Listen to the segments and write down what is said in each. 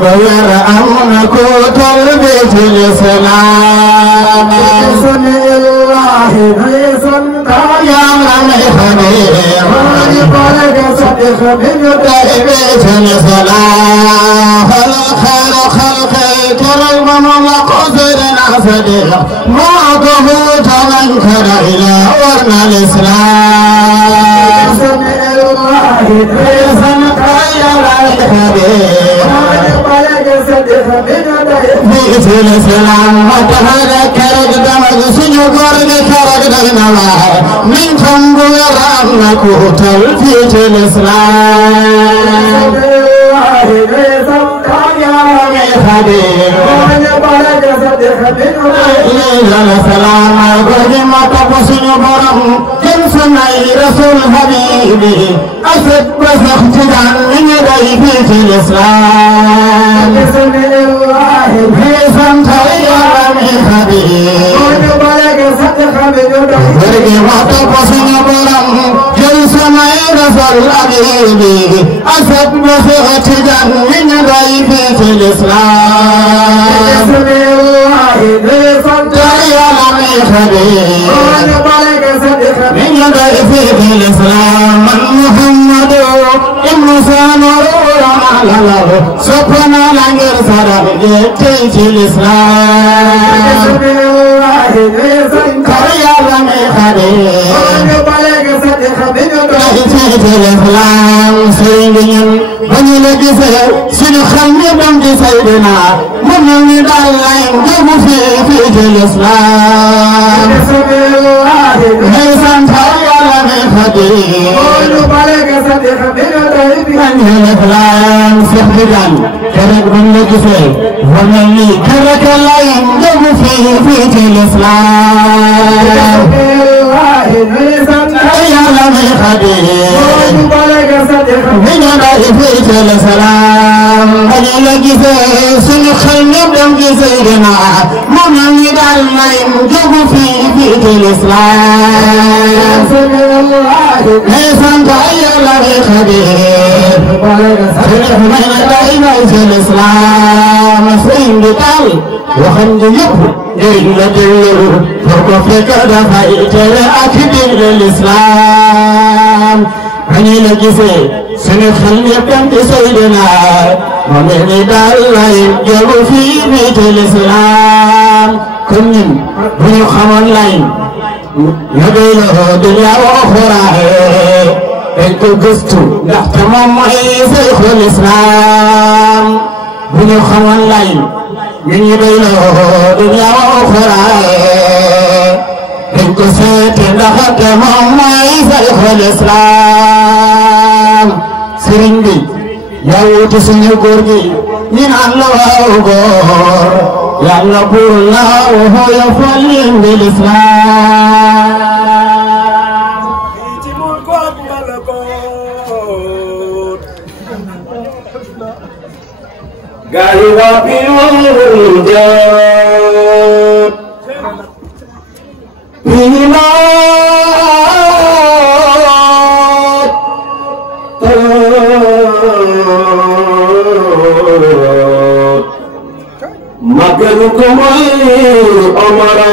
بغير أمنك تلبيت الإسلام بسم الله بسم يا من خبير ولك صدق من تلبيت الإسلام خلق كرم مقصد صديق معه تمنكر إلى ورن الإسلام بسم الله بسم خير الخبير بيت الإسلام وتهذكر قدمك سنقر ذكرك دينما من تنبغ رأمك تلفيت الإسلام السلام عليكم وتقصي برم جنسنا رسول حبيبي أسد بسختنا من بيت الإسلام بسم الله بسم خير من حبيب وتقصي برم جنسنا رسول حبيبي أسد بسختنا من بيت الإسلام بسم الله بسم خير من حبيب من بيت الإسلام محمد ابن سانور على الله سبحان الله سراب بيت الإسلام بسم الله بسم خير من حبيب بيت الإسلام سيدنا بني لجسر سنخلي بني سيدنا من ندال ينجب في الإسلام بسم الله بسم خير من حبيب بني الإسلام سيدنا كرك بني لجسر ومن كرك الله ينجب في الإسلام بسم خير من حبيب من بيت الإسلام بني لجسر سنخلي بني سيدنا من ندال ينجب في الإسلام بسم خير من حبيب من بيت الإسلام سيدنا وخند يبر إلا دلر فوقفك دفعت أكبر الإسلام بني لجسر سنخلي بني سيدنا ومن ندال ينجب في بيت الإسلام كنن بني خمال لاين يبيله دنيا وأخرى انتو قستو نحتمام شيخ الإسلام بني خمال لاين من يبيله دنيا وأخرى انتو سيت نحتمام شيخ الإسلام سرنبي يوتي سنو قرقي من الله أغور يعلقوا الله وهو يفلم بالإسلام قالوا في الوجود فيما مكانكم أمرا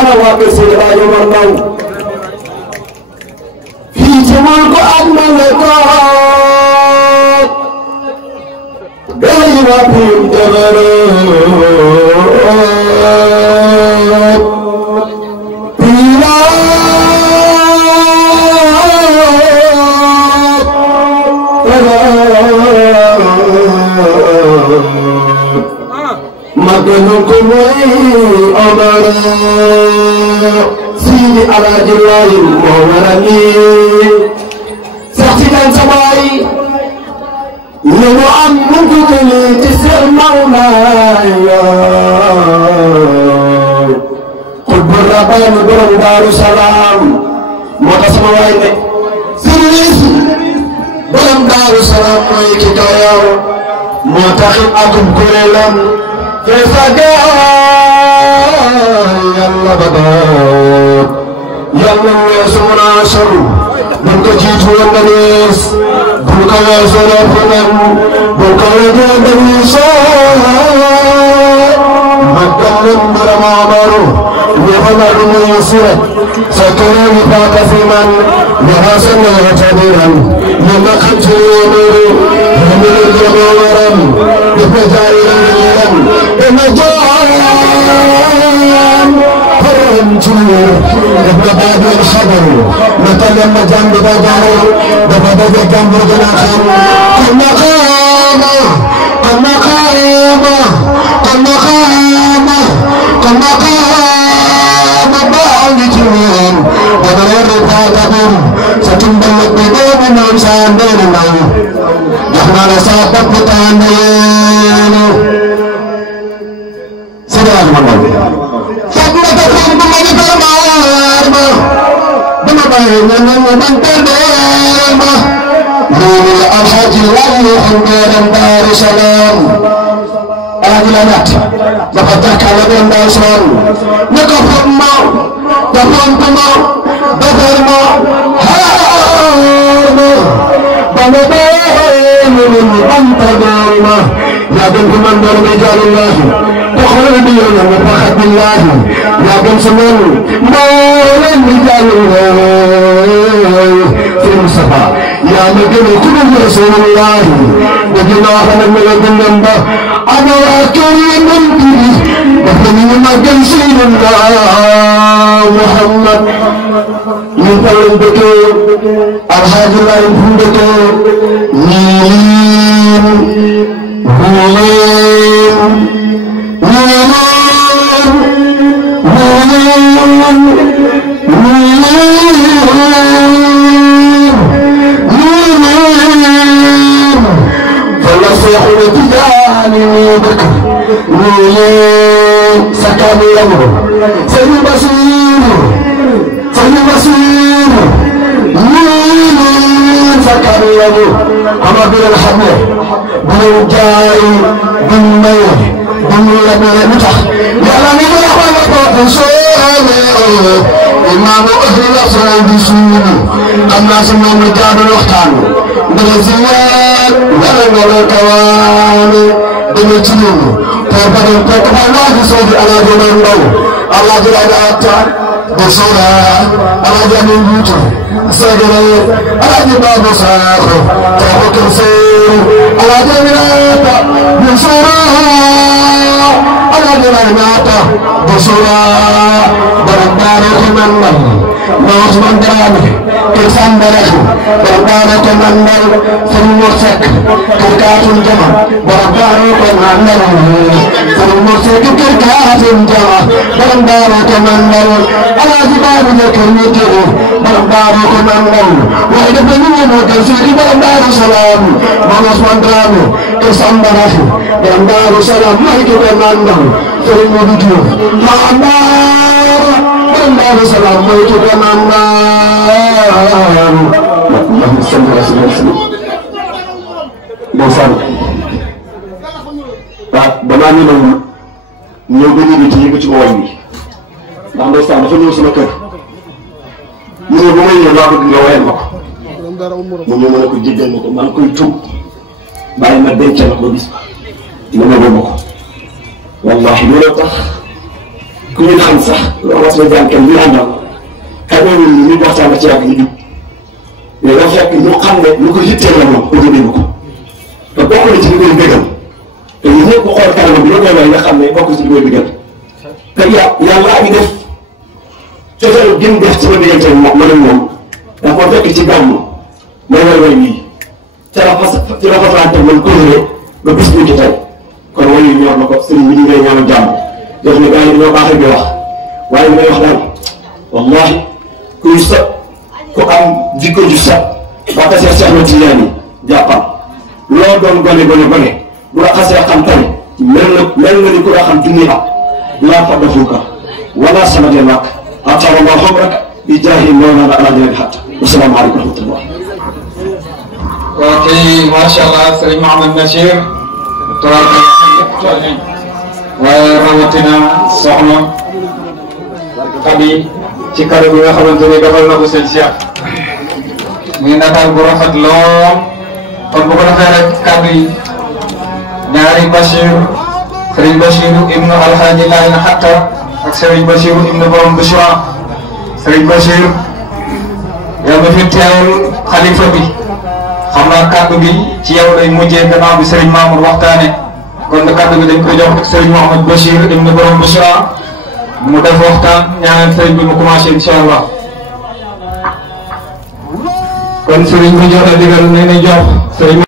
أنا واقف سيدنا يوم في جمالك أجملك دائما في مكانكم أمرا سيدي على جلال ووراني سحتي سماي لو أمك لي تسر مولاي قلب الربان برم دار السلام متصم ويني سيريس برم دار السلام ويكي كايو متخذ أكم كلهم فسقى يلا بدر يلا يسمنا شر من تجيت والناس بكل صرفنا بكل جد يسار مكلم برمامر وهمر ميسر سكن وفاق فيمن لحسن وتديرا لما كتير من الجمال بفجائر بمجال فرنجير بباب الخبر نتلم جنب بجار بباب جنب جناخر بالجنين بدر فاتهم ستنبلغ بدون إنسان بين الله نحن نسابق بتعمين سلام الله فقنا تفهم بمن فرمارما بمبين من تدرما من الحج الله حمد دار سلام أجلنات لقد كان دار سلام نكفرنا دفنتما دفرما هارما بمبين من تدرما يا بنت من دار رجال الله تخرج بيونا وفخر بالله يا بنت سمون مولى رجال الله في المصطفى يا مدينة كل رسول الله وجناحنا من الجنة أنا وكريم منتي وفي مجلس الله محمد من فضل بكر الحاج الله يفهم بكر مين سكاني أمره سيد بصير سكاني أمره أما بين الحمد بين جاي بين مير بين لبين متح يلا نقول أخوة بصير إمام أهل صعيد سوري الناس من مجال الأختان بالزياد ولا الكوان بالجنون فبدل تكفى الله صوت على جنان الله جل وعلا بصورة على جنان بيته سجل على جبال بصاره تحكم سير على جنان بصورة على جنان بصورة بركة من موت من درامه كرسان بركه بركة من في المرسك كركات الجمع بركة من في المرسك كركات الجمع بركة من على جبال ذكر بركة من وإذا بني مكسر بركة سلام موت من درامه كرسان بركه بركة سلام ملك من في المرسك الله سلام عليكم اللهم صل على سيدنا محمد بوسان balaa ñu ñëw ba ñu ci yëngu ci ko wàññi ndax ndeysaan dafa ñëw sama kër ñu ne bu may ñëw laa bëgg nga wayal ma ko mu ñëw ma ne ko jéggal ma ko man koy tuub bàyyi ma dencal ko bis ba ma nëboo ma ko wallahi looloo tax ku ñu xam sax was na jànkal ñu àndal xamee ni ñu waxtaan ci yàgg ñu jub mais dafa fekk ñu xam ne lu ko yitteel la moom audio dégg ko te bokk na ci li koy bégal te ñu ñëpp xool kanam bi la koy way nga xam ne bokk ci li koy bégal te yàlla a ngi def cofeel gën def ci ma diggante moom ma ne moom dafa ma fekk ci gàmm may way nii ci la fasalante man continuer ba bis bu ci tey kon way yu ñor na ko sëriñ bi ñu ngay ñaanal jàmm def ne gars yi dañoo baax di wax waaye li may wax daal wallahi kuy sa ku am jikko ju set ba tasee Seex Ahmad Tijaan yi jàppal loo doon gone bu la xasee xam tane mel nga ni ku la xam junni at laa faddafuuka wala samade mak atara ma xam rek bi jaahi mawlana ala jinabi hatta wasalaamu aleykum wa rahmatullah ok macha allah sëriñ Mouhamed Bachir waaye rawatina soxna Xadi ci kàddu bi nga xamante ni defal na ko seen Cheikh muy nataal bu rafet lool kon bu ko defee rek kàddu yi ñaari Bachir Serigne Bachir ibnu Alxaaji Laayna Xatta ak Serigne Bachir ibnu borom Bouchra. Serigne Bachir yow mi fi teewal xalifa bi xam naa kàddu gi ci yow lay mujjee gannaaw bi Serigne Mamour waxtaane kon kàddu gi dañ koy jox ak Serigne Mouhamed Bachir ibnu borom Bouchra mu def waxtaan ñaanal Serigne bi mu commencé incha allah. kon Serigne bi jox na digal nee na jox Serigne